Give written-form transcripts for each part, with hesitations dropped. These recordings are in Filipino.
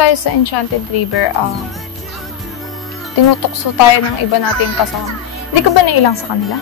tayo sa Enchanted River, tinutokso tayo ng iba nating kasama. Hindi ka ba nailang sa kanila?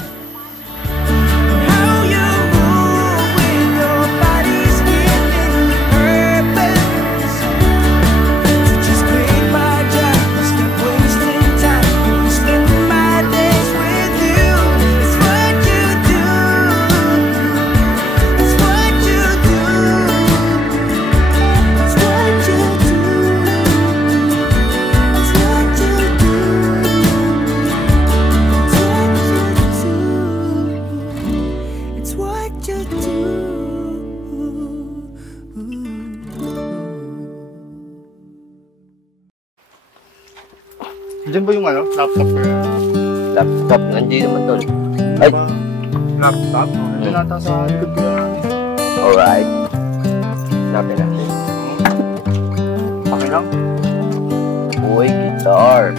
Diyan ba yung laptop ko? Laptop? Nandiyan naman doon. Ay! Laptop? Nandiyan nata sa likod ko yan. Alright. Napin natin. Okay lang? Uy, guitar.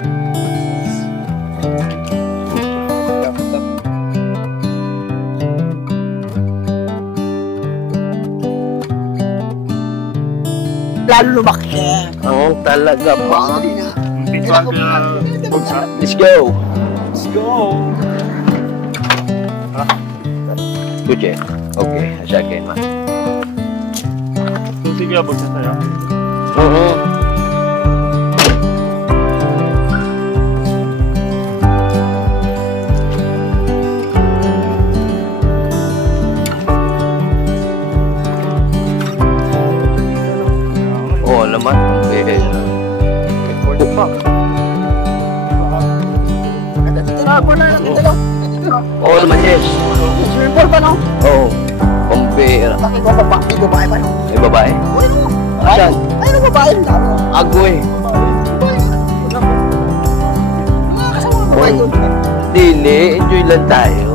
Laptop. Lalo lumaki. Oo, talaga ba? Let's go! Let's go! Kuche. Okay, asakin ma. So, sige, abot na tayo. Oo. Oo naman, record pa. Oo naman, yes. Swimming pool pa, no? Oo. Pambira. Bakit ba may babae pa, no? May babae? Asan? Ay, ano babae? Agoy. Kasama babae yun. Dili, enjoy lang tayo.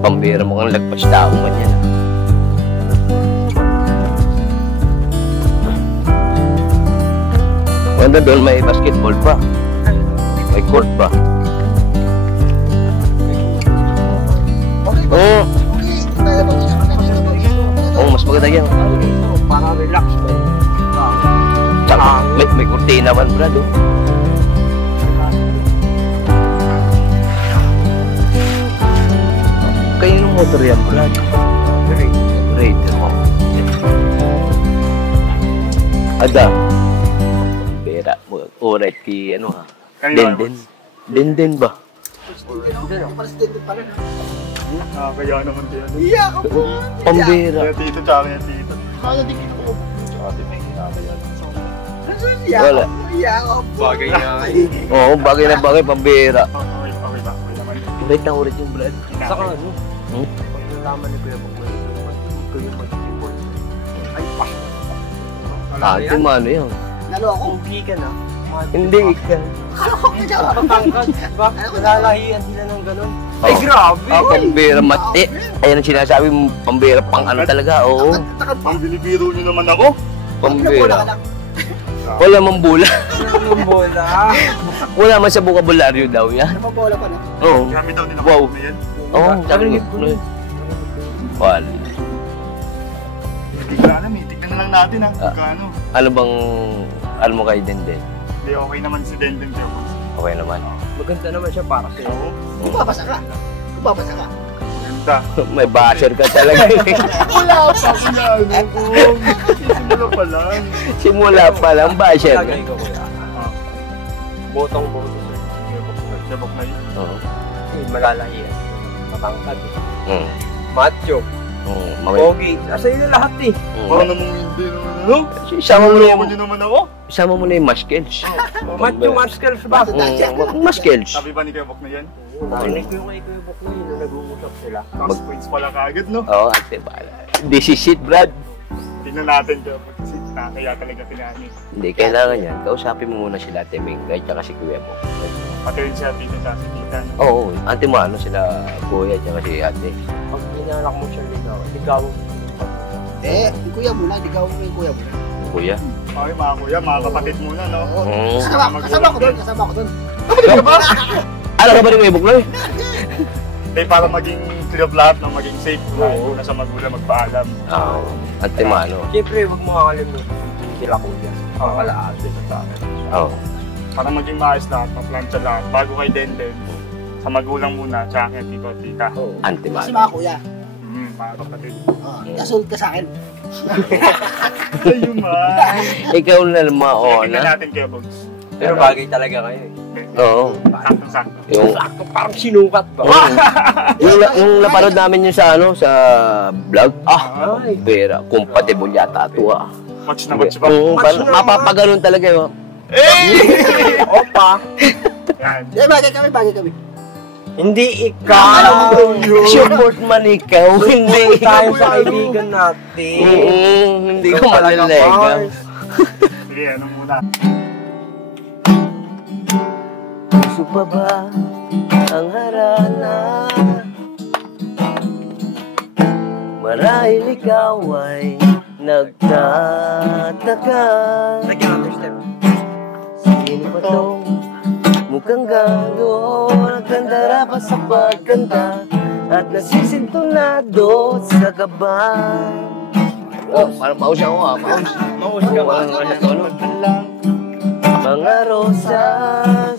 Pambira mo kang lagpas tao man yan. Wanda doon may basketball pa. May court pa. Oo. Oo, mas maganda yan. Para relax. Tsaka may kurtina man, brad. Kayo ng motor yan, brad. Raider mo. Ada. Pera. Alright, ano ha? Denden ba? Kaya naman din. Iya ka po. Pambira. Kaya tito, tsaka kaya tito. Kaya di kita ko. Wala. Iya ka po. Bagay niya. Oo, bagay na bagay, pambira. Okay ba? Wait na ulit yung brad. Saka ano? Pag nalaman ni Kuya Bang kayo mag-report. Ay, pa. Ate mo ano yun? Nalo ako. Hindi ka na. Hindi ka. Akala ko kaya ka. Matangkad. Bakit? Nalalahian sila ng gano'n. Ay, grabe! Pambira mati. Ayan ang sinasabi mo, pambira pang ano talaga, oo. Ang binibiro nyo naman ako. Pambira. Wala mang bula. Anong bola? Wala man sa bukabularyo daw yan. Napabola pa na. Oo. Kami daw nila Wow. na yan. Oo, sabi ng gipon. Wala. Tignan na, tignan na lang natin ha. Kano. Ano bang, alam mo kay Denden? Hindi, okay naman si Denden. Okay naman. Maganda naman siya para sa'yo. Oo. Kupapasa ka. Kupapasa ka. Ganda. May basher ka talaga. Wala pa. Simula pa lang. Simula pa lang, basher. Lagay ko kuya. Botong-boto sir. Labok na yun. Oo. Malalahian. Matangkad. Macho. Pogi. Nasa iyo lahat eh. Parang namang hindi naman ano? Isama mo na Naloko nyo naman ako? Isama mo na yung muskels. Macho muscles ba? Muskels. Sabi ba ni Kuya Bok na yan? Narinig ko yung kay Kuya Bok na yun na nag-uusap sila. Tax points pala kaagad, no? Oo, ate bala. This is it, Brad. Tingnan natin Kuya Bok. Kasi kaya talaga tinanin. Hindi, kailangan yan. Kausapin mo muna sila, Ate Mingay, tsaka si Kuya mo. Pati rin siya tito sa si tita. Oo, ante mo ano sila, Kuya, tsaka si Ate. Pag inalak mo siya ligaw mo. Yung kuya muna. Ikaw mo yung kuya muna. Kuya? Okay, mga kuya, mga kapatid muna, no? Kasama ko doon. Kasama ko doon. Alam ka ba ni Kuya Bukloy? Eh, para maging clear lahat na maging safe. Una sa magulang magpaalam. Oo. Antimano. Siyempre, huwag mo kakalimutan. Sila kuya. Kakalaate sa akin. Oo. Para maging maayos lahat, maplansya lahat. Bago kay Denden, sa magulang muna, tsaka kay tito at tita. Kasi Antimano. mga kuya, Mga kapatid. kasunod ka sa akin. Ayun man. Ikaw na naman, oo Tingnan na. natin kayo, Bogs. Pero bagay talaga kayo eh. Oo. Saktong-sakto. Yung, Sakto, parang sinukat ba? yung napanood namin yung sa sa vlog. Ay. Pera, compatible yata ito ah. Watch na watch ba? Oo, mapapaganon talaga yun. Opa. Yan. Bagay kami. Hindi ikaw. Support man ikaw, hindi Tayo sa kaibigan natin. Hindi ko malalaga. Sige, ano muna? Puso pa ba ang harana? Marahil ikaw ay nagtataka. Sino ba tong mukhang gago? Nagkandara pa sa pagkanta at nasisintonado sa kaba. Oh, parang maus ako ah. Maus ka ba? Mga rosas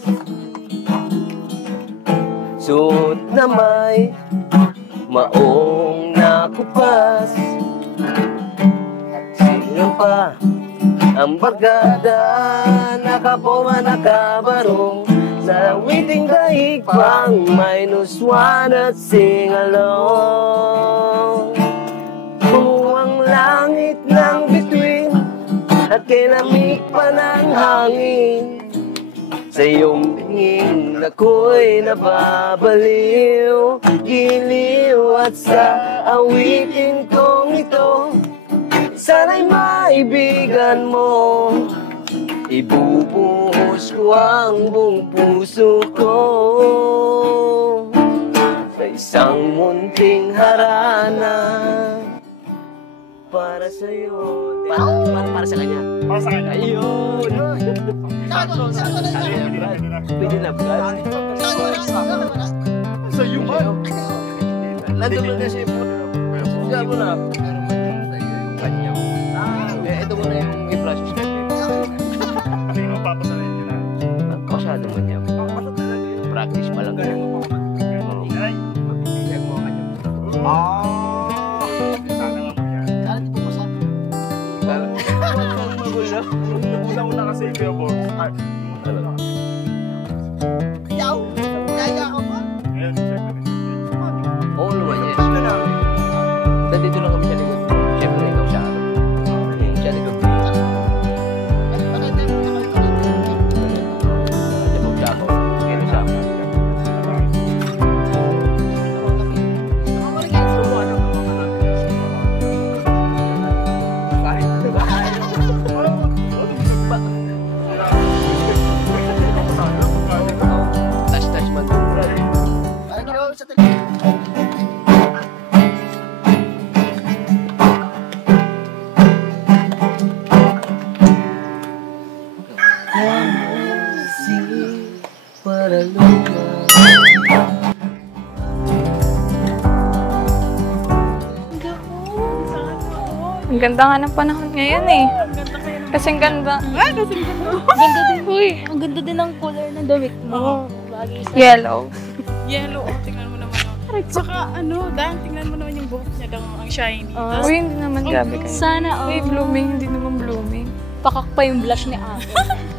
suot na may maong nakupas. Sino pa ang barkada? Nakapoma, nakabarong sa awiting daig pang -1 at sing along. Buwang langit ng bituin at kinamig pa ng hangin. Sa iyong tingin ako'y nababaliw, giliw at sa awitin kong ito, sana'y maibigan mo. Ibubuhos ko ang buong puso ko sa isang munting harana para sa'yo. Para sa kanya. Para sa kanya. Ayun! Pwede na ba? Sa iyo man. Nandun na siya po. Siya mo na. Ito mo na yung i-flash script eh. Kasi yung papasalayin nyo na. Masyado man yan. Practice pa lang yan. Ay. Sana nga mo yan. Una kasi kayo, Bogs. Ay. Ngayon, siyempre. Oo naman, yes. Nandito lang kami sa likod. Siyempre, ikaw siya. Siya likod. Jabog siya ako. Kaya siya ako. Touch man. Para Ang ganda nga ng panahon ngayon eh. Kasing ganda. Ganda din. Uy, Ang ganda din ng color ng damit mo. Bagay sa yellow. Yellow, oh, tingnan mo naman. Oh. Saka Dan, tingnan mo naman yung buhok niya daw, ang shiny. Ah. Uy, hindi naman grabe kayo. Sana, Uy, blooming, hindi naman blooming. pakak pa yung blush ni Ate.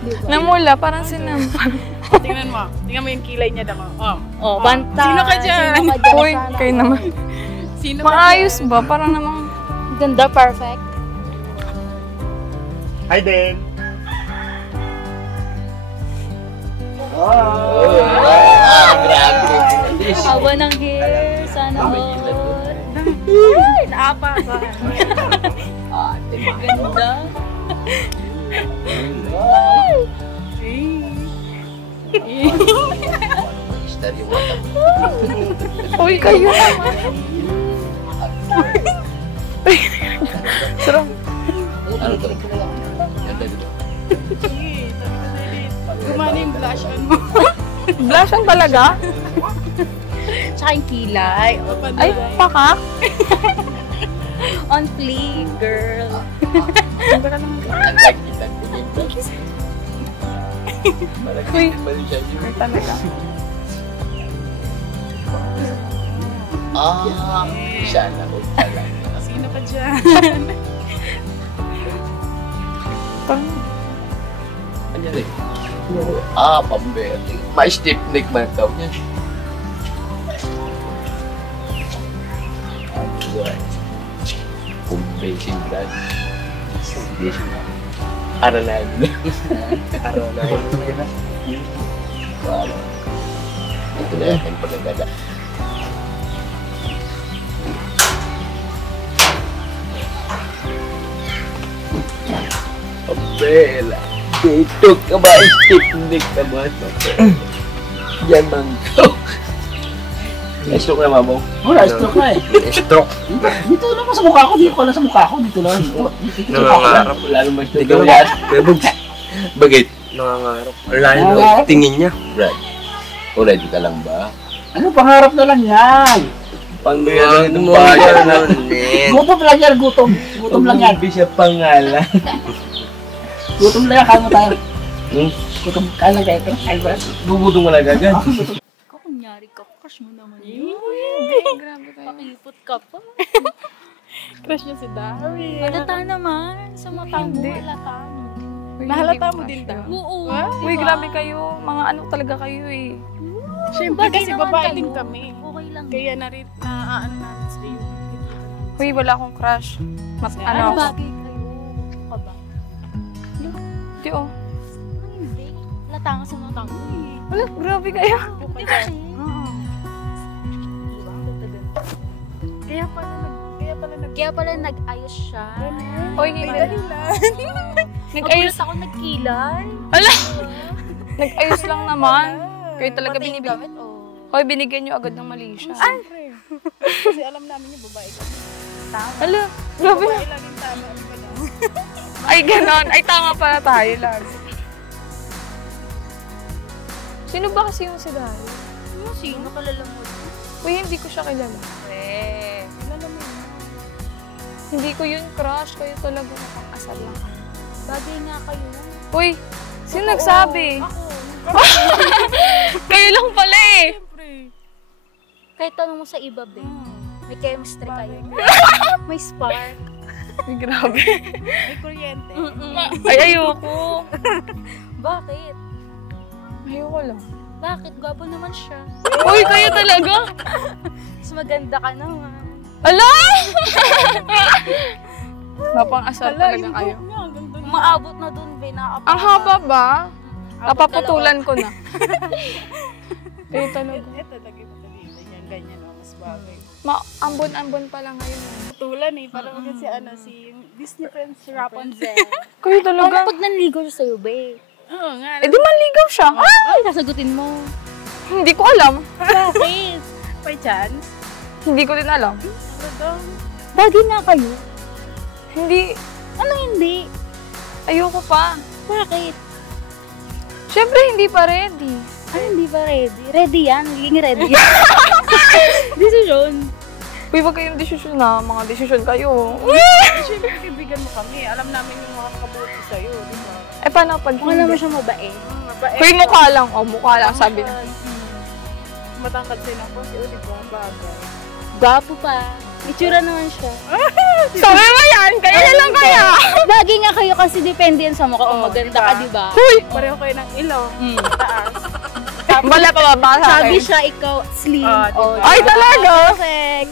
Diba? Namula, parang sinampal. Tingnan mo. Tingnan mo yung kilay niya daw. Oh. Oh, banta. Sino ka dyan? Sino ka dyan? Uy, Sana kayo all. naman. Sino Maayos ba? Parang namang... Ganda, perfect. Hi, Den. Grabe. Haba ng hair. Sana all. Ay, naapa ba? Ganda. Magister yung mata. Uy, kayo naman. Sarap. Ano to? Ganda dito. Sige, sabi ko sa'yo, gumana yung blush on mo. Blush on talaga? tsaka yung kilay. Ay, pakak. On fleek, girl. Ang like kita. Uy, Mali siya yun. ay talaga. Siya na ko talaga. Sino pa dyan? Ano rin? Pamberte. May stiff neck man daw niya. Confessing that. Aralan. Ito na yung pagkagala. Pambela. Dito ka ba? Stiff neck ka ba? Yan man ko. Na-stroke na mamo. Wala, stroke na eh. Stroke. Dito lang sa mukha ko, dito ko lang sa mukha ko, dito lang. Dito sa mukha ko. Nangangarap. Wala naman stroke yan. Bagay. Nangangarap. Wala Nangangarap? tingin niya. Brad. O ready ka lang ba? Ano, pangarap na lang yan. Pangbiyan ng bayan na Gutom lang yan, gutom. Gutom lang yan. Hindi siya pangalan. Gutom lang yan, kaya mo tayo. Hmm? Gutom, kaya lang tayo. Ay, ba? Bubudong wala gagad. Ikaw, kunyari ka. Crush mo naman yun. Hindi, grabe kayo. Pakipot ka pa. Crush niya si Daryl. Halata naman. Sa mata mo, Hindi. halata mo. Uy, Nahalata hindi mo din kasya. daw. Oo. Uy, grabe kayo. Mga ano talaga kayo eh. Siyempre, Bagay kasi naman babae kayo. din kami. Okay lang. Kaya na rin, ano namin sa'yo. Uy, wala akong crush. Mas Ano ano Ano ako. bagay kayo? Ka ba? Di oh. Ay, hindi. Halata nga sa mata mo eh. Wala, grabe kayo. Di ba? Kaya pala nag-ayos siya. Uy, hindi. Nag-ayos ako, nagkilay. Nag-ayos lang naman. Kayo talaga Pati yung binibigyan. gamit, oh. Hoy, binigyan nyo agad ng mali siya. Kasi alam namin yung babae kami. Hala, grabe na. Babae lang yung tama. Ano ba lang? Ay, ganon. Ay, tama pala tayo lang. Sino ba kasi yung si Daryl? Sino kalala mo? Uy, hindi ko siya kilala. Kilala mo yun. Hindi ko yun crush. Kayo talaga nakakasal lang kayo. Bagay nga kayo. Uy, sino nagsabi? Ako. Kayo lang pala eh. Siyempre. Kahit tanong mo sa iba, be. May chemistry kayo. May spark. Ay, grabe. May kuryente. Ay, ayoko. Bakit? Ayoko lang. Bakit? Gwapo naman siya. Uy, kayo talaga? Mas maganda ka naman. Ala! Napang-asal talaga kayo. Umaabot na dun, be. Ang haba ba? Napaputulan ko na. Kayo talaga. Ito lagi mo ganyan, ganyan, mas bagay. Ambon-ambon pa lang ngayon. Tulan eh, parang kasi si Disney Friends Rapunzel. Kayo talaga? Paano pag nanligaw siya sa'yo, be? Oo nga. Eh di manligaw siya. Ay, sasagutin mo. Hindi ko alam. Bakit? By chance. Hindi ko din alam. Ano daw? Bagay nga kayo. Hindi. Ano hindi? Ayoko pa. Bakit? Siyempre, hindi pa ready. Ano hindi ba ready? Ready yan. Naging ready yan. Decision. Uy, wag kayong desisyon na. Mga desisyon kayo. Siyempre, kaibigan mo kami. Alam namin yung mga kabuti sa'yo, di ba? Eh, paano pag Mukha naman hindi? siya mabait. Mabait. Uy, mukha lang. O, mukha lang. Sabi na. Matangkad sila ko si Uli ko, bagay. Gwapo pa. Itsura naman siya. Sabi mo yan! Kaya na lang kaya! Bagay nga kayo kasi depende yan sa mukha. Kung Oo, maganda diba? ka, di ba? Uy! Pareho kayo ng ilong. Taas. Wala pa ba sa Sabi akin? siya, ikaw, slim. Diba? Ay, talaga? Perfect.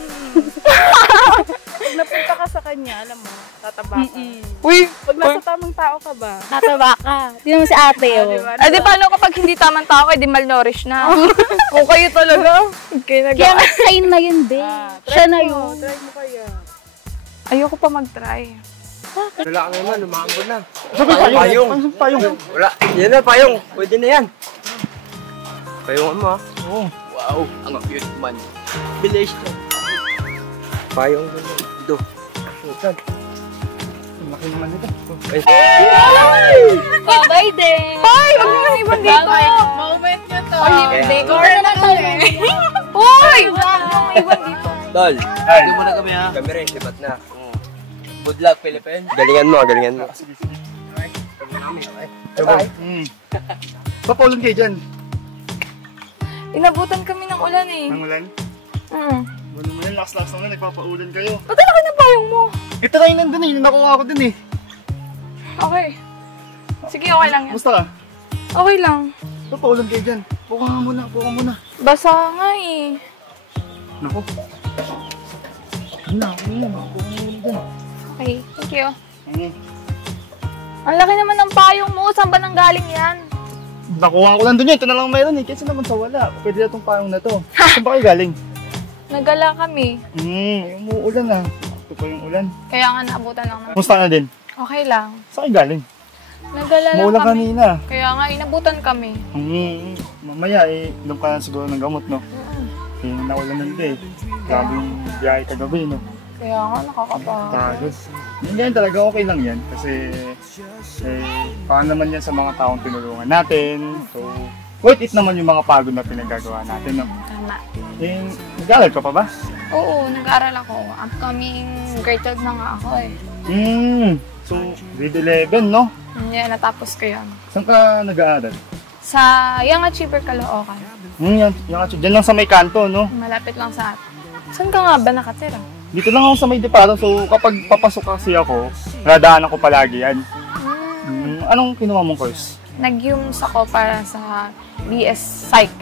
Pag napunta ka sa kanya, alam mo, tataba ka. Uy! Pag nasa tamang tao ka ba? Tataba ka. Tingnan mo si ate, oh. Diba? Eh, di paano kapag hindi tamang tao, eh, di malnourished na. Kung kayo talaga. Kayo Kaya nga sign na yun, be. Siya na yun. Try mo kaya. Ayoko pa mag-try. Wala ka naman, umaambon na. Sabi payong. Ano payong? Wala. Yan na, payong. Pwede na yan. Payungan mo, ha? Oo. Wow, ang cute man. Bilis to. Payong na lang. Ito. Sultan. Ang laki naman nito. Bye-bye din. Ay, wag naman ibang dito. Moment nyo to. Ay, hindi. Core na to eh. Uy! Huwag iwan dito. Tol, Ay. hindi mo na kami ha. Kami rin, lipat na. Good luck, Philippines. Galingan mo, galingan mo. Papaulan kayo dyan. Inabutan kami ng ulan eh. Ang ulan? Ano mo yan, last naman, nagpapaulan kayo. Ba't ang laki ng payong mo? Ito na yun nandun eh, nakuha ko dun eh. Okay. Sige, okay lang yan. Basta ka? Okay lang. Papaulan kayo dyan. Puka nga muna, puka muna. Basa nga eh. Naku. Puka muna dyan. Okay, thank you. Mm. Ang laki naman ng payong mo. Saan ba nang galing yan? Nakuha ko lang dun yun, ito na lang mayroon eh. Kasi naman sa wala, pwede na itong payong na to. Saan ba kayo galing? Nagala kami. Umuulan na. Ito pa yung ulan. Kaya nga naabutan lang naman. Kumusta na din? Okay lang. Saan kayo galing? Nagala lang Maulan kami. kanina. Kaya nga, inabutan kami. Mamaya eh, inom ka na siguro ng gamot, no? Eh, naulan na nito eh. Grabe yung biyahe kagabi, no? Kaya nga, nakakapagod. Pagod. Hindi yan talaga, okay lang yan. Kasi, paano naman yan sa mga taong tinulungan natin. So, worth it naman yung mga pagod na pinagagawa natin, no? Tama. Eh, nag-aaral ka pa ba? Oo, nag-aaral ako. Upcoming grade 12 na nga ako eh. So, grade 11, no? Yeah, natapos ko yun. Saan ka nag-aaral? Sa Young Achiever Caloocan. Yan, dyan lang sa may kanto, no? Malapit lang sa atin. Saan ka nga ba nakatira? Dito lang ako sa may deparo, so kapag papasok kasi ako, nadaanan ko palagi yan. Anong kinuha mong course? Nag-UMS ako para sa BS Psych.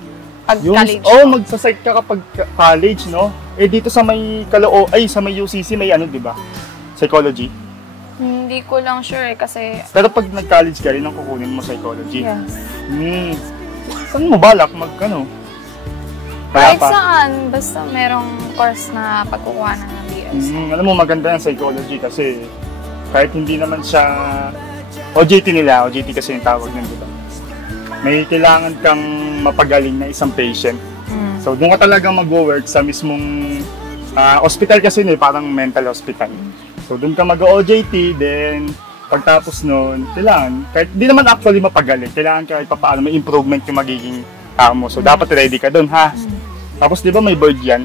Pag Yung, college. magsasite ka kapag college, no? Eh dito sa may sa may UCC may ano, di ba? Psychology. Hindi ko lang sure eh, kasi... Pero pag nag-college ka rin, ang kukunin mo psychology. Yes. Saan mo balak ano? Kahit saan, basta merong course na pagkukuha ng BS. Alam mo, maganda yung psychology kasi kahit hindi naman siya OJT nila, OJT kasi yung tawag nun, di ba? May kailangan kang mapagaling na isang patient. So, doon ka talaga mag-work sa mismong hospital kasi parang mental hospital. So, doon ka mag-OJT, then pagtapos nun, kailangan, kahit hindi naman actually mapagaling, kailangan kahit papaano may improvement yung magiging tao mo. So, dapat ready ka doon, ha? Tapos, di ba may bird yan?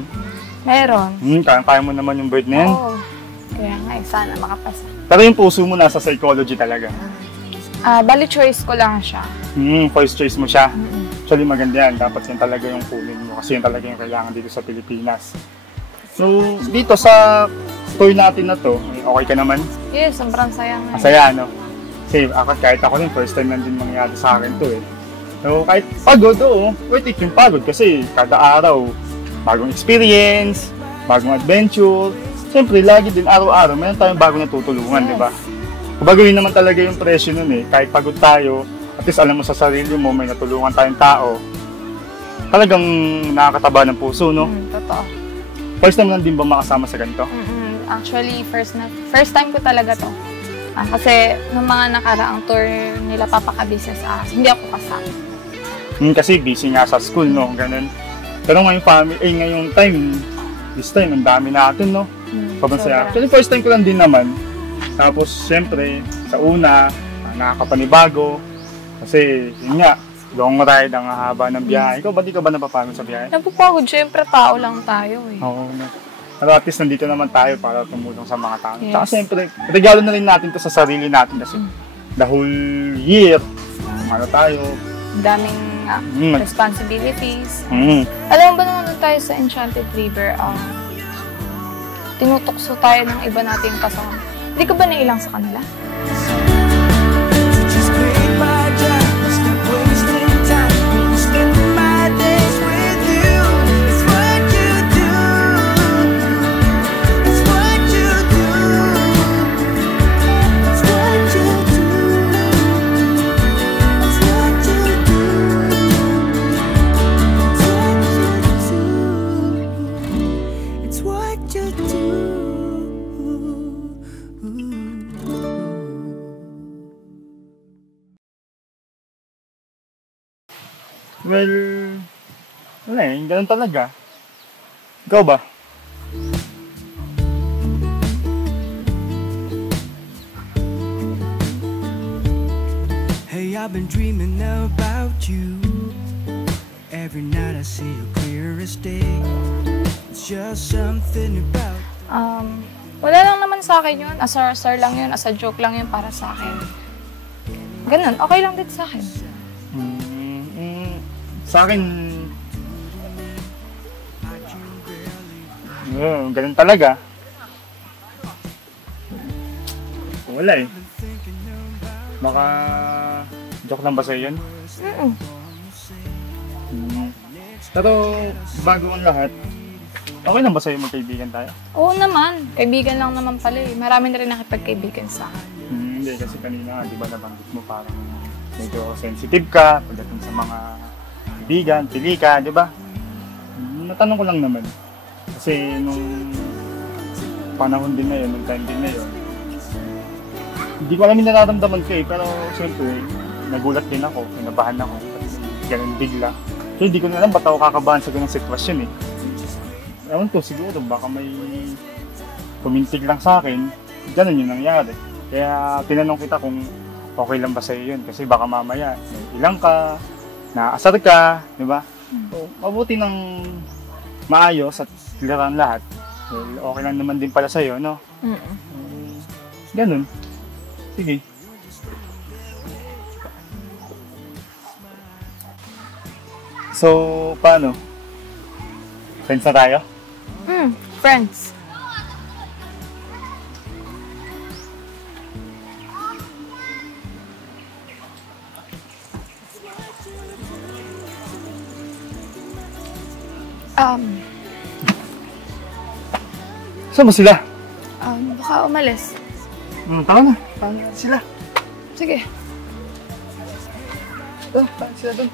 Meron. Kaya mo naman yung bird na yan. Oo. Kaya nga, sana makapasa. Pero yung puso mo nasa psychology talaga. Bali choice ko lang siya. First choice mo siya. Actually, maganda yan. Dapat yan talaga yung kunin mo kasi yan talaga yung kailangan dito sa Pilipinas. So, dito sa tour natin na to, okay ka naman? Yes, sobrang saya nga. Masaya, no? Kasi kahit ako rin, first time nandun mangyari sa akin to eh. So, kahit pagod, worth it yung pagod kasi kada araw, bagong experience, bagong adventure. Siyempre, lagi din araw-araw, mayroon tayong bagong natutulungan, di ba? Kumbaga yun naman talaga yung presyo nun eh. Kahit pagod tayo, at least alam mo sa sarili mo, may natulungan tayong tao. Talagang nakakataba ng puso, no? Totoo. First time lang din ba makasama sa ganito? Actually, first time ko talaga to. Kasi nung mga nakaraang tour nila papaka-business hindi ako kasama. Kasi busy nga sa school, no? Ganun. Pero ngayong this time, ang dami natin, no? Sobrang saya. Actually, first time ko lang din naman. Tapos, syempre, sa una, nakakapanibago. Kasi, yun nga, long ride, ang haba ng biyahe. Ikaw, ba't di ka ba napapagod sa biyahe? Napapagod, syempre, tao lang tayo eh. Oo. Pero at least nandito naman tayo para tumulong sa mga tao. Yes. Tsaka syempre, regalo na rin natin to sa sarili natin kasi the whole year, tayo. Daming responsibilities. Alam mo ba naman tayo sa Enchanted River, tinutukso tayo ng iba nating kasama. Hindi ka ba nailang sa kanila? Well, wala eh, ganun talaga. Ikaw ba? Hey, I've been dreaming about you every night I see you clear as day. It's just something about Wala lang naman sa akin yun. Asar-asar lang yun. As a joke lang yun para sa akin. Ganun. Okay lang din sa akin. Sa akin, ganun talaga. Wala eh. Baka joke lang ba sa'yo yun? Pero bago ang lahat, okay lang ba sa'yo magkaibigan tayo? Oo naman. Kaibigan lang naman pala eh. Marami na rin nakipagkaibigan sa akin. Hindi, kasi kanina, di ba nabanggit mo parang medyo sensitive ka pagdating sa mga kaibigan, pili ka, di ba? Natanong ko lang naman. Kasi nung panahon din na yun, nung time din na yun, hindi ko alam yung nararamdaman ko eh, pero siyempre, nagulat din ako, kinabahan ako, ganun bigla. So hindi ko na alam ba't ako kakabahan sa ganung sitwasyon eh. Ewan ko, siguro baka may pumintig lang sa akin, ganun yung nangyari. Kaya tinanong kita kung okay lang ba sa'yo yun, kasi baka mamaya ilang ka, naasar ka, di ba? So, mabuti ng maayos at clearan lahat. Well, okay lang naman din pala sa'yo, no? Ganun. Sige. So, paano? Friends na tayo? Friends. Saan ba sila? Baka umalis. Tara na. Paano sila? Sige. Paano sila doon?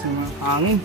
Sa mga hangin.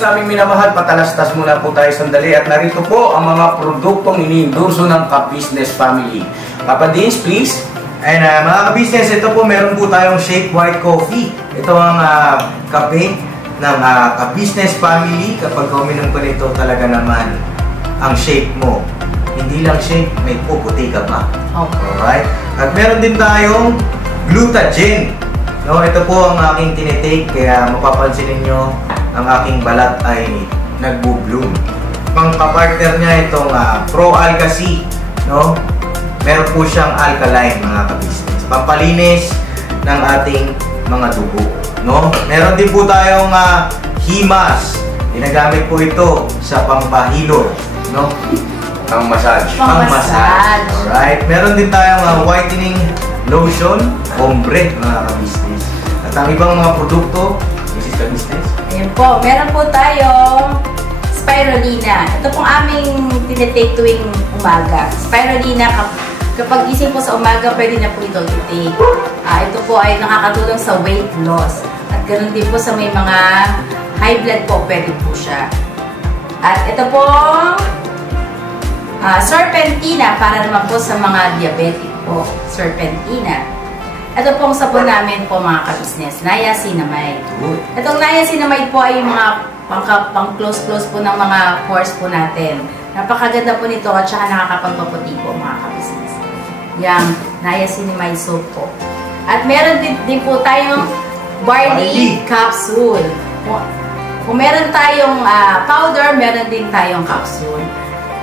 Sa aming minamahal, patalastas muna po tayo sandali at narito po ang mga produktong iniendorso ng Ka-Business Family. Papa Dins, please. And mga ka-business, ito po meron po tayong Shake White Coffee. Ito ang kape ng Ka-Business Family. Kapag uminom ko nito, talaga naman ang shake mo. Hindi lang shake, may puputi ka pa. Alright? At meron din tayong Glutagen. No, ito po ang aking tinitake, kaya mapapansin niyo ang aking balat ay nagbo-bloom. Pang-partner niya itong Pro Alka C, no? Meron po siyang alkaline, mga ka-business. Pampalinis ng ating mga dugo, no? Meron din po tayong Himas. Ginagamit po ito sa pampahilo, no? Pang-massage. Pang-massage. Alright. Meron din tayong whitening lotion, ombre, mga ka-business. At ang ibang mga produkto, Mrs. Ka-business. Ayan po, meron po tayong spirulina. Ito pong aming tinitake tuwing umaga. Spirulina, kapag gising po sa umaga, pwede na po ito i-take. Ito po ay nakakatulong sa weight loss. At ganoon din po sa may mga high blood po, pwede po siya. At ito pong Serpentina, para naman po sa mga diabetic po. Serpentina. Ito pong sabon namin po mga ka-business, Niacinamide. Itong Niacinamide po ay yung mga pang-close po ng mga pores po natin. Napakaganda po nito at saka nakakapagpaputi po mga ka-business. Yang Niacinamide soap po. At meron din po tayong barley capsule. Kung meron tayong powder, meron din tayong capsule.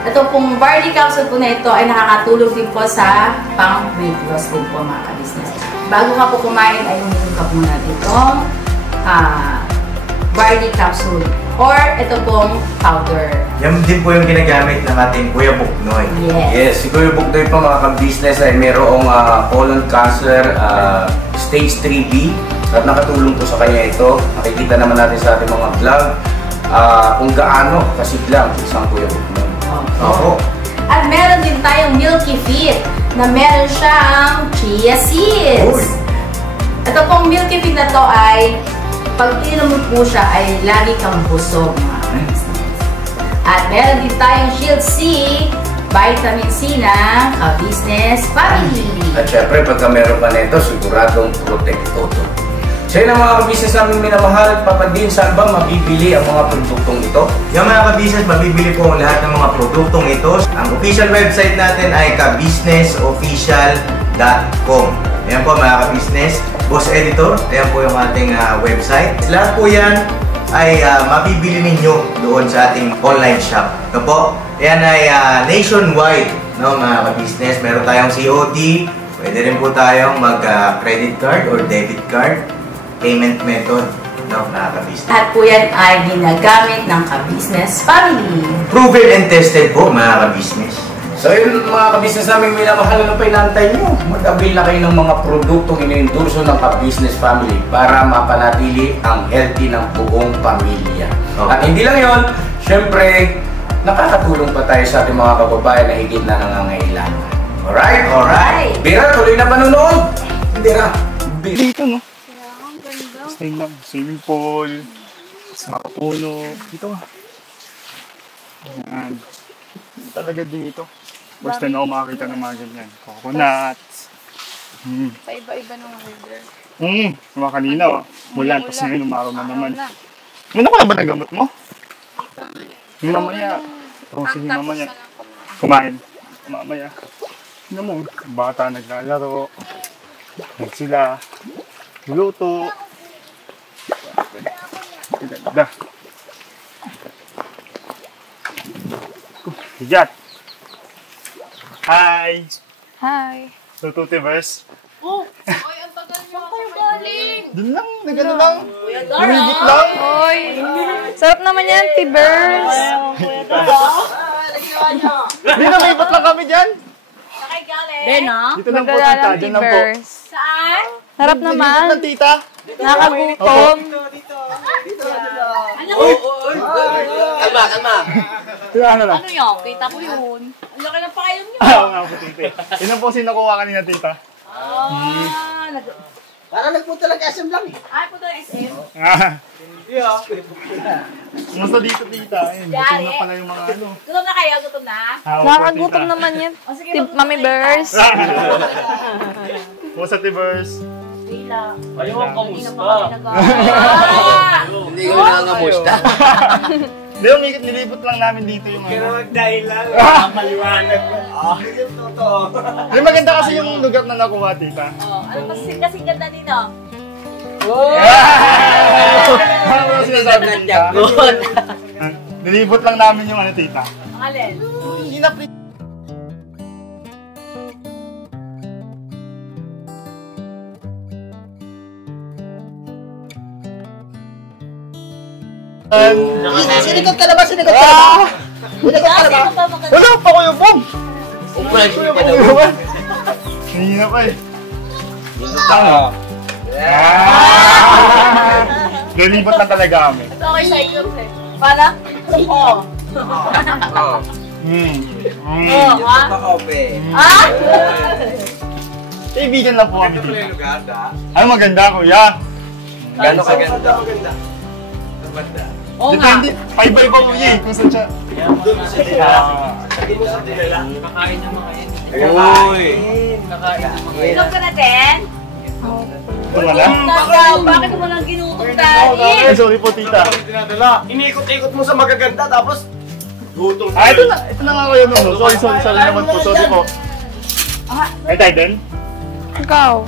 Ito pong barley capsule po na ito ay nakakatulong din po sa pang-weight loss din po mga ka-business. Bago ka po kumain ay huminto ka muna itong barley capsule or ito pong powder. Yan din po yung ginagamit ng ating Kuya Buknoy. Yes, si Kuya Buknoy po mga ka-business ay mayroong colon cancer stage 3B at nakatulong po sa kanya ito. Nakikita naman natin sa ating mga vlog kung gaano kasiglang isang Kuya Buknoy. Opo. At meron din tayong Milky Fit na meron siyang chia seeds. Ito pong Milky Fit na to ay pag inom mo po siya ay lagi kang busog mga ka-business. At meron din tayong Shield C, vitamin C na ka-business family. At syempre pagka meron pa nito, siguradong protekto to. So yun ang mga ka-business namin minamahal at papadin, saan ba mabibili ang mga produktong ito? Yung mga ka-business, mabibili po ang lahat ng mga produktong ito. Ang official website natin ay kabusinessofficial.com. Ayan po mga ka-business, Boss Editor, ayan po yung ating website. Lahat po yan ay mabibili ninyo doon sa ating online shop. Ito po, ayan ay nationwide, no, mga ka-business. Meron tayong COD, pwede rin po tayong mag-credit card or debit card payment method, no, mga ka-business. At po yan ay ginagamit ng ka-business family. Proven and tested po mga ka-business. So yun mga ka-business namin minamahal na pinantay nyo. Mag-avail na kayo ng mga produktong iniendorso ng ka-business family para mapanatili ang healthy ng buong pamilya. Okay. At hindi lang yun, syempre, nakakatulong pa tayo sa ating mga kababayan na higit na nangangailangan. Alright? Alright. Bira, tuloy na panunood. Bira. Dito, no? Stay lang. Swimming pool. Sa puno. Dito ka. Ayan. Talaga dito. First time ako makakita ng mga ganyan. Coconuts. Paiba-iba ng weather. Mga kanina, mulan. Tapos ngayon, umaraw na naman. Ano ka ba na gamot mo? Mamaya. Sige, mamaya. Kumain. Mamaya. Ano mo? Bata naglalaro. Sila. Luto. Ganda. Hijat. Hi. Hi. Tututivers. Oh, oy, ang tagal niyo. Saan kayo galing? Doon lang, nagano lang. Kuya Dara. Lumibot lang. Oy. Sarap naman yan, Tibers. Kuya Dara. Naginawa niyo. Hindi, lumibot lang kami dyan. Sakay galing. Dena? Dito lang po, tita. Dyan lang po. Saan? Sarap naman. Dito lang, tita. Nakagutom. Kalma, kalma. Ano lang? Ano yun? Kita ko yun. Ang laki ng pakayon niyo. Oo nga po, tita. Yun ang po sinukuha kanina, tita. Parang nagpunta lang SM lang eh. Ay, punta ng SM. Nasa dito, tita. Ayun, gutom na pala yung mga ano. Gutom na kayo? Gutom na? Nakagutom naman yan. Mami Bears. Kumusta, Tibers? Ayaw, kamusta? Hindi ko nangangamusta. Hindi, umikot, nilibot lang namin dito yung Pero ano. dahil lang, maliwanag. Yung totoo. Hindi, maganda kasi yung lugar na nakuha, tita. Ano kasi ganda nito? Ano yung sinasabi, tita? Nilibot lang namin yung ano, tita. Ang alin? Hindi na Sinikot ka na ba? Sinikot ka na ba? Sinikot ka na ba? Wala pa ko yung bomb! Umplasyon ka na Wala ba? pa. Hindi na pa eh. Nilibot lang talaga kami. Ito okay sa iyo eh. Para? Oo. Ha? Ah? Kaibigan lang po kami dito. Ano maganda, kuya? Gano'n kaganda? Oo nga. Depende. Paiba-iba mo yun. Kung saan siya. Kakain na mga yan. Uy! Ilog ka natin? Ito wala? Bakit mo nang ginutom dahil? Ay, sorry po, tita. Iniikot-ikot mo sa magaganda, tapos gutom. Ah, ito na nga kayo nung. Sorry naman po. Sorry po. Ay, tayo din? Ikaw.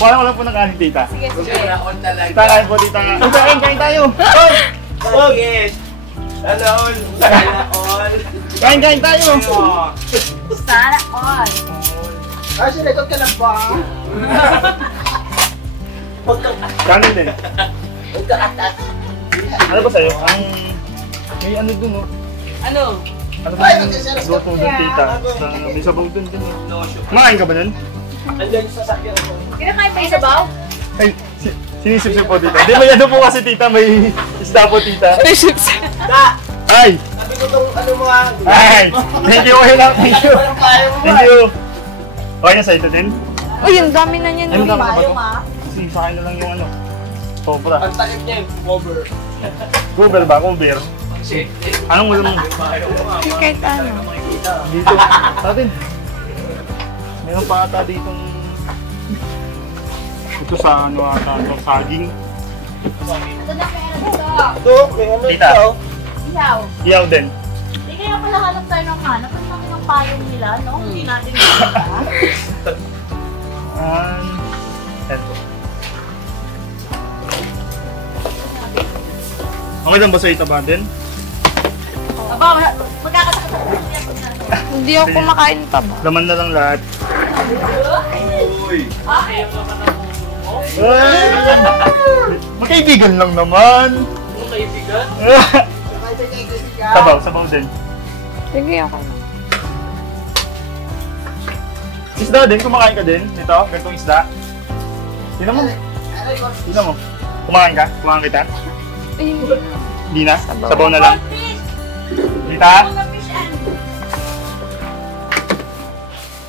Parang wala po nakain, tita. Sige. Tita, kain po, tita. Kain tayo. Yes! Sana all! Kain tayo. Sana all. Sinikot ka na ba? Kanin din. Magkakatat. Ano ba sa'yo? May ano dun, oh. Ano? Ano ba yung luto dun, tita? May sabaw dun. Makain ka ba nun? Andiyan sa sasakyan ko. Kinakain pa yung sabaw? Ay, sinisipsip po, tita. Hindi, may ano po kasi, tita. May isda po, tita. Sinisipsip. Ay! Sabi ko itong ano mo ah. Ay! Thank you, okay lang. Thank you. Thank you. Okay na sa ito din? Uy, ang dami na niyan. Ano dami ba ito? Kasi sa akin na lang yung ano. Sobra. Ang takip niya cover. Cover ba? Cover? Anong ulam mo? Kahit ano. Dito. Sa atin. Meron pa ata ditong... Ito sa ano ata. Ito saging. Ito na pera dito. Ito, may ano Tita. ito. Iyaw. Iyaw din. Hindi kaya pala hanap tayo ng hanap. Ang laki ng payong nila, no? Hindi natin nakita. Eto. Okay lang ba sa itaba din? Aba, magkakasakit. Hindi ako kumakain pa ba? Laman na lang lahat. Uy! Magkaibigan lang naman. Kaibigan? Sabaw din. Sige, okay. Isda din, kumakain ka din. Ito, ganitong isda. Tingnan mo. Kumakain ka? Kumakain kita? Hindi na? Sabaw na lang. Tita?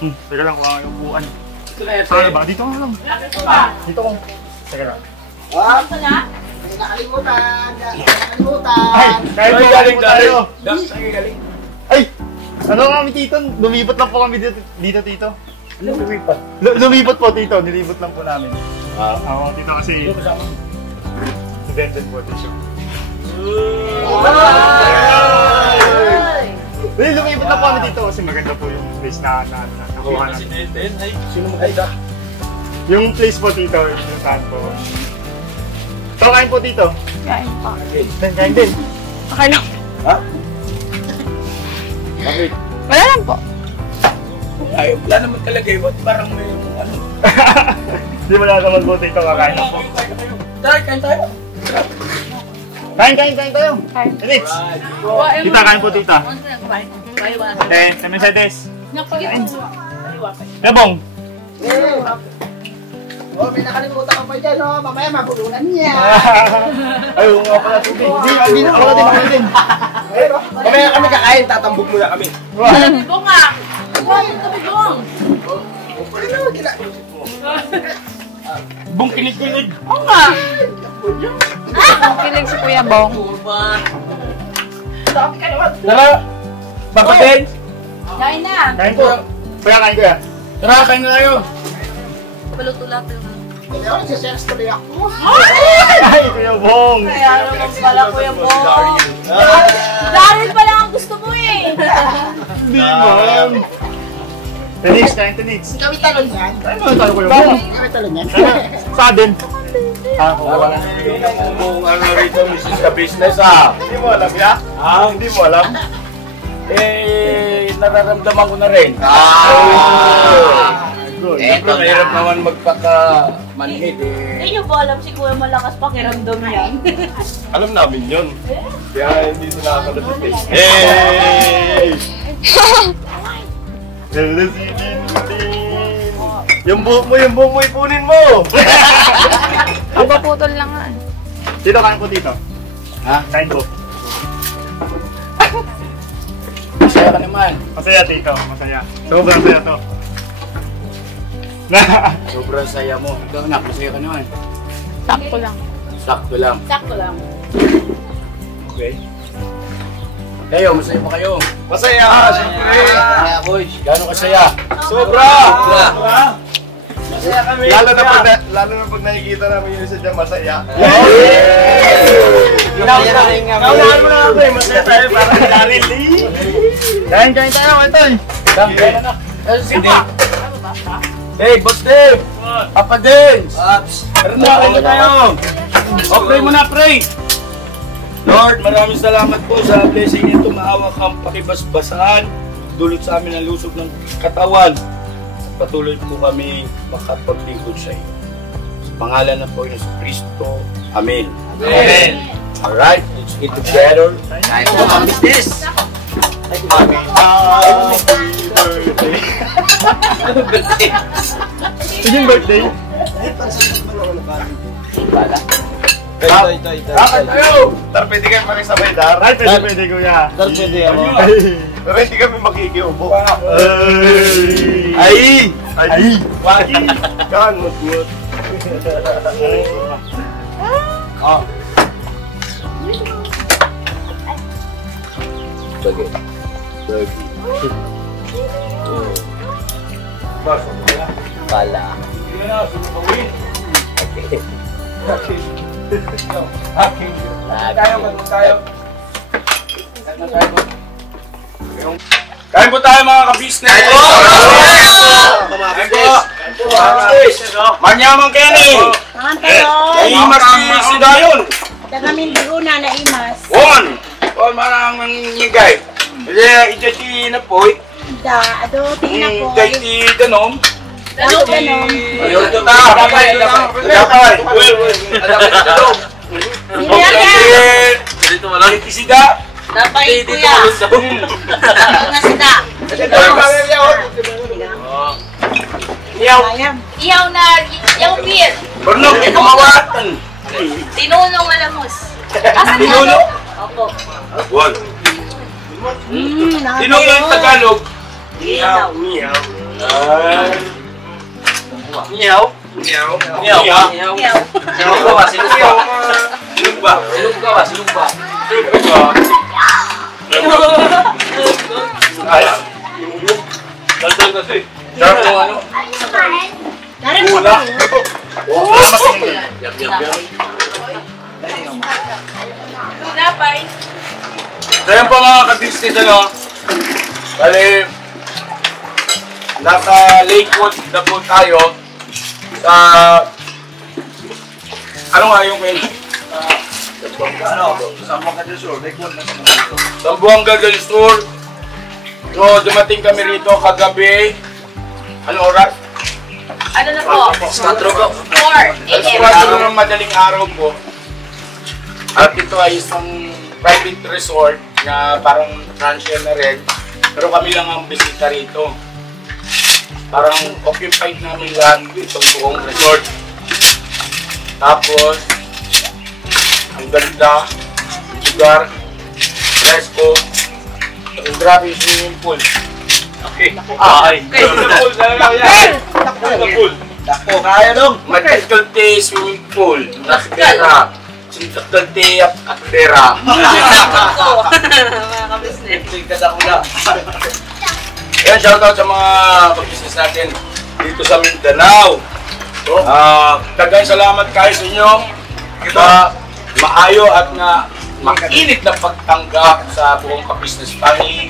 Teka lang, kuha yung upuan. Saan ba? Dito ka lang. Dito ko. Teka lang. Ito na? Nakalimutan. Ay! Kahit po galing tayo. Galing. Ay! Ano kami tito? Lumipat lang po kami dito tito. Lumipat. Lumipat po tito. Nilibot lang po namin. Ako tito kasi... Si Denzel po dito. Lumipat lang po kami dito kasi maganda po yung place na nakuha namin. Sino maganda? Yung place po tito, yung saan po. So, kain po dito. Kain pa. Kain din. Okay lang. Ha? Bakit? Wala lang po. Ay, wala naman talaga eh. Ba't parang may ano? Hindi mo lang naman po dito kakain na po. Tara, kain tayo. Kain tayo. Kain. Felix. Tita, kain po tita. Mercedes. Kain. Yabong. Oh, may nakalimutan ka pa dyan, oh. Mamaya mabulunan niya. Ay, oo nga pala tubig. Hindi na ako din. Mamaya kami kakain, tatambog muna kami. Bibong nga! Bakit ka bibong? Bong kinig-kinig. Oo nga! Kilig si Kuya Bong. Tara, Papatin. Kain na! Kain po. Kuya, kain ko ya. Tara, kain na tayo. Paluto lang. Hindi ako nagsiselos tuloy ako. Ay, Kuya Bong. Kaya naman pala Kuya Bong. Daryl pa lang ang gusto mo eh. Hindi man. Felix, kain Felix. Kami talon yan. Kain mo tayo Kuya Bong. Kami talon yan. Sa din. Wala kung ano rito, Mrs. Ka-Business ah. Hindi mo alam ya? Hindi mo alam? Nararamdaman ko na rin. Siyempre, mahirap naman magpaka-manhid eh. Hindi nyo ba alam si Kuya malakas pakiramdam yan? Alam namin yun. Kaya hindi ito nakakalapit eh. Hey! Yung buhok mo, ipunin mo! Pagpaputol lang nga. Dito, kain po dito. Ha? Kain po. Masaya ka naman. Masaya tito, masaya. Sobrang saya to. Sobrang saya mo. Ikaw anak, masaya ka naman. Sakto lang. Sakto lang. Sakto lang. Okay. Kayo, masaya ba kayo? Masaya! Siyempre! Masaya, boys. Gano'ng kasaya? Sobra! Masaya kami. Lalo na pag nakikita namin yung isa dyan, masaya. Naunahan mo na ako eh. Masaya tayo para kay Daryl. Kain tayo, Anton. Kain na. Sige. Hey, Boss Dave! Papa Dance! Kain na tayo! Okay mo na, pray! Lord, maraming salamat po sa blessing nito. Maawa kang pakibasbasan. Dulot sa amin ang lusog ng katawan. Patuloy po kami makapaglingkod sa iyo. Sa pangalan ng Panginoon Kristo. Amen. Amen. Alright, let's eat together. Kain po ang business. Happy birthday. Ano birthday? Yung birthday? Dapat tayo! Dar, pwede kayo makisabay, Dar. Ay, pwede kuya. Dar, pwede ako. Pero hindi kami makikiubo. Ay! Ay! Wagi! Yan, mut-mut. Oh. Sige. Pala. Kain po tayo mga ka-business! Manyamang Kenny! Naman tayo. Imas si Dayon! Tagamin Luna na imas. One! Marang nangyigay. Kasi iti na po. Da, ado, tingnan po. Iti danom. Ano ganon? Ayun ito ta! Kapay! Dito wala. Iti sida. Dapat kuya. Ako nga sida. Iyaw na, iyaw beer. Bernog, kumawatan. Tinunong alamos. Tinunong? Opo. One. Tinunong yung Tagalog. Miyaw. Miyaw. Miyaw. Miyaw. Miyaw. Miyaw. Sinug ba? Sinug ba? Sinug ba? Sinug ka ba? Sinug ba? Sinug ba? Ay. Daldal kasi. Sarap mo ano? Wala. Wala masingin. Yap, yap, yap. Napay. So yan po mga ka-business ano. Bali, nasa Lakewood na po tayo sa ano nga yung Sambuanga del Sur, Lakewood na Sambuanga del Sur. So dumating kami rito kagabi. Ano oras? Ano na po? 4 po. 4 a.m. 4 ng madaling araw po. At ito ay isang private resort na parang transient na rin. Pero kami lang ang bisita rito. Parang occupied namin lahat itong buong resort. Tapos, ang ganda, lugar, fresco, at grabe yung swimming pool. Okay. Ay. Pool na lang yan. Pool. Dako, kaya dong. Magical day swimming pool. Nakikera. Sintakal day at pera. Mga ka-business. Yan, shoutout sa mga pag-business natin dito sa Mindanao. Daghang salamat kayo sa inyo sa maayo at na mainit na pagtanggap sa buong ka-business family.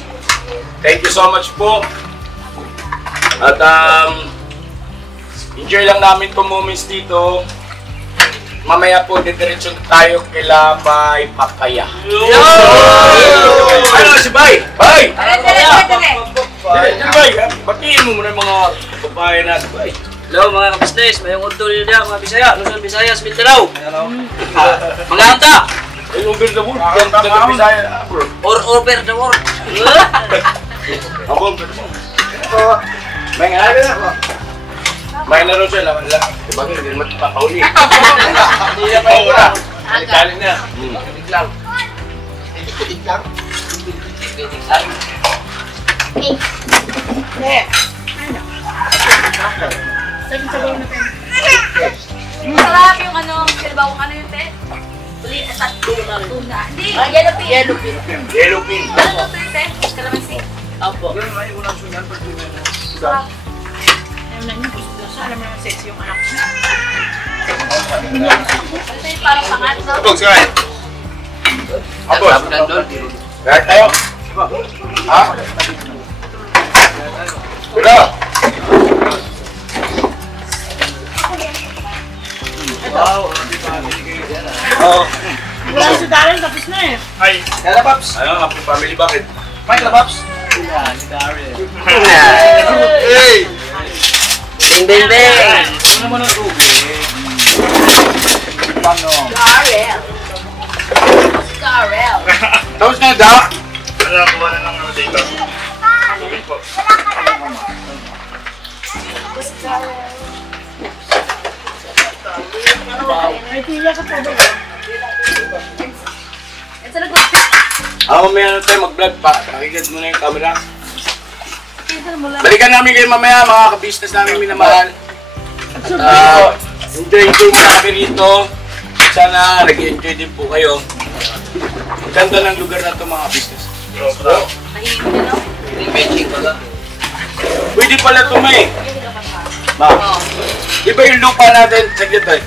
Thank you so much po. At enjoy lang namin itong moments dito. Mamaya po, didiretso tayo kila Bay Papaya. Ano si Bay? Bay! Bay, batiin mo muna yung mga babae natin, Bay. Hello mga ka-business, mayong udto nila mga Bisaya, Luzon, Visayas, Mindanao. Mga anta! Ay, over the world. Ganda Bisaya. Or over the world. Ako, may nga na. May na rin siya naman lang. Diba nga, hindi naman papauli. Hindi na pa yun. Galing na. Titig lang. Titig lang. Titig lang. Masarap yung ano, silbawang ano yung te? Yellow pin. Yellow pin. Yellow pin, kalamansi. Opo. Yan, may unang sunyan pag Alam na niyo, gusto na siya. Alam mo naman sexy yung anak niya. Ito yung parang pangat, no? Abog, sige. Abog. Kahit tayo. Ha? Wala. Wow. Oo. Wala si Darren, tapos na eh. Ay. Kaya Paps. Ano, happy family, bakit? Mike na Paps. Yan, si Darren. Hey! Ding, ding, ding! Ano naman ang tubig? Darren. Darren. Tapos na, Doc? Ano, kuha na lang ako dito. Tubig po. May tiya ka po ba? Mamaya na tayo mag-vlog pa. Pakikad mo na yung camera. Balikan namin kayo mamaya, mga ka-business namin minamahal. At enjoy mo kami rito. Sana nag-enjoy din po kayo. Ganda ng lugar na ito, mga business. Pwede pala ito, May. Di ba yung lupa natin, saglit tayo.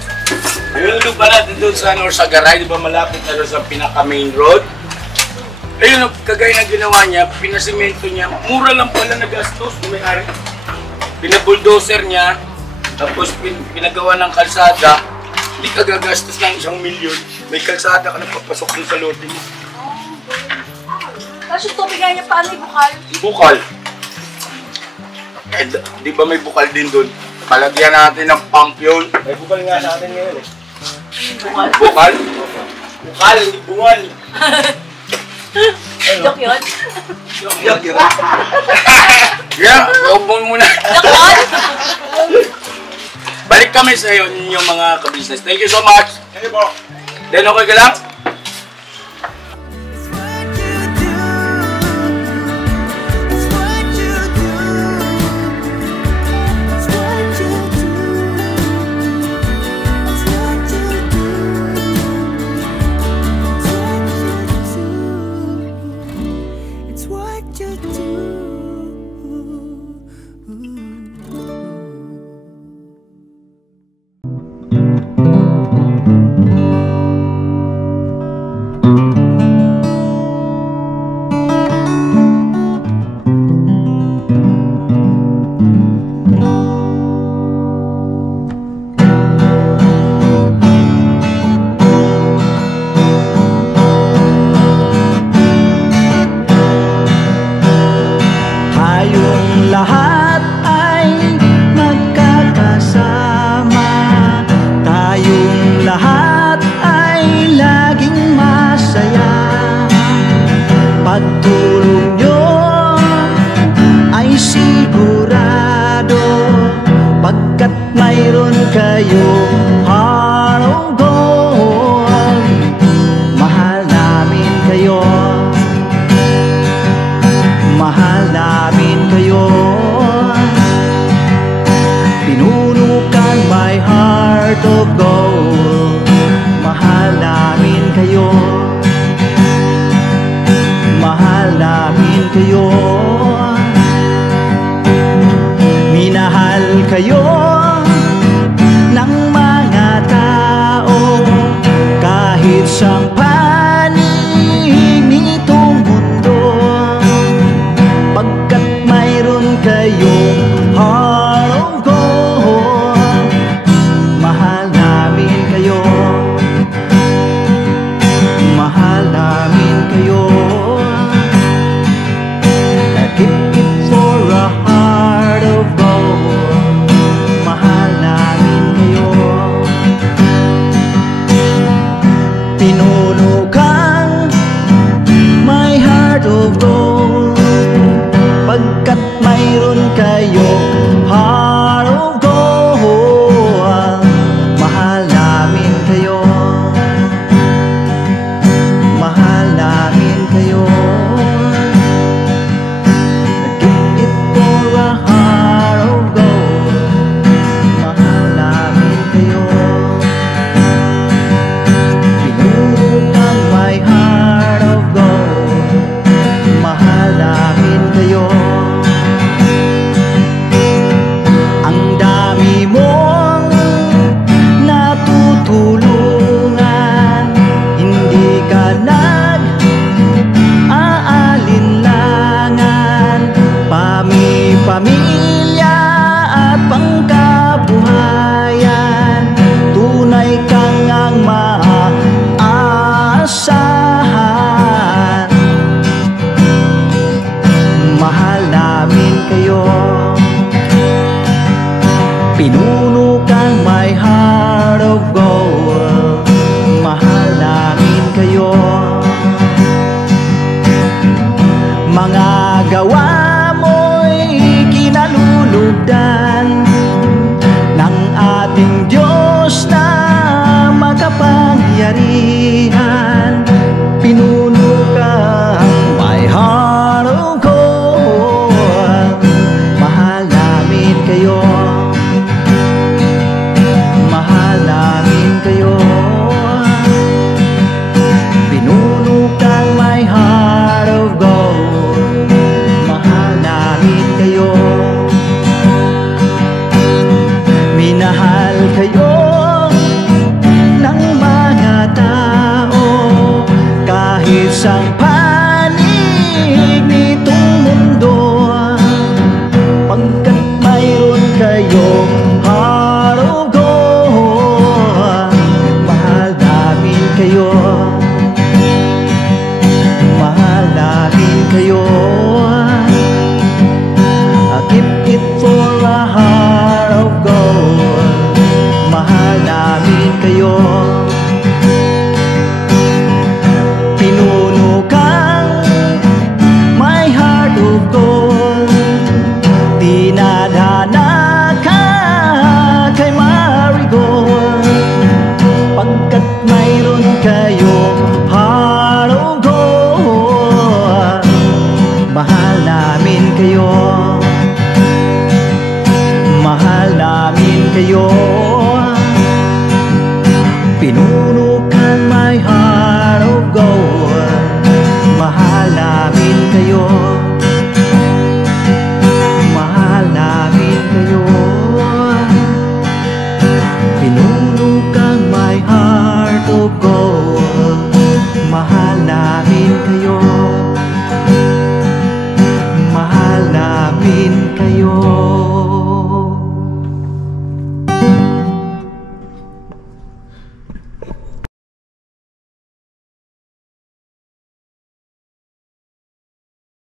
Yung lupa natin doon sa Norsagaray, di ba malapit na doon sa pinaka-main road? Ayun, kagaya ng ginawa niya, pinasimento niya, mura lang pala nagastos kung may-ari. Pinabulldozer niya, tapos pinagawa ng kalsada, hindi ka gagastos ng 1 milyon. May kalsada ka na papasok doon sa lote mo. Tapos yung tubig niya, paano yung bukal? Bukal. Eh, di ba may bukal din doon? Palagyan natin ng pump yun. May bukal nga sa atin ngayon eh. Bukal? Bukal? Bukal, hindi bungal. Joke yun? Joke yun. Yeah, huwag mo muna. Balik kami sa iyo, yung mga ka-business. Thank you so much. Thank you po. Then okay ka lang? Pagtulong nyo ay sigurado, pagkat mayroon kayong heart of gold. Mahal namin kayo, mahal namin kayo. Pinunukan my heart of gold. Mahal namin kayo, mahal namin kayo. Minahal kayo ng mga tao kahit sang panig nitong mundo, pagkat mayroon kayong heart of gold. Mahal namin kayo, mahal namin kayo. mga gawa mo'y kinalulugdan ng ating Diyos na makapangyarihan. Pinuno kang my heart of gold. Mahal namin kayo, mahal namin kayo. Pinuno kang my heart of gold. Mahal namin kayo, minahal kayo ng mga tao kahit sa panig nitong mundo, pagkat mayroon kayong heart of gold. Mahal namin kayo, mahal namin kayo. I keep it for a heart of gold. Mahal namin kayo. Pinuno kang my heart of gold. Dinadhana ka kay Marigold, pagkat mayroon kayong heart of gold. Mahal namin kayo, mahal namin kayo.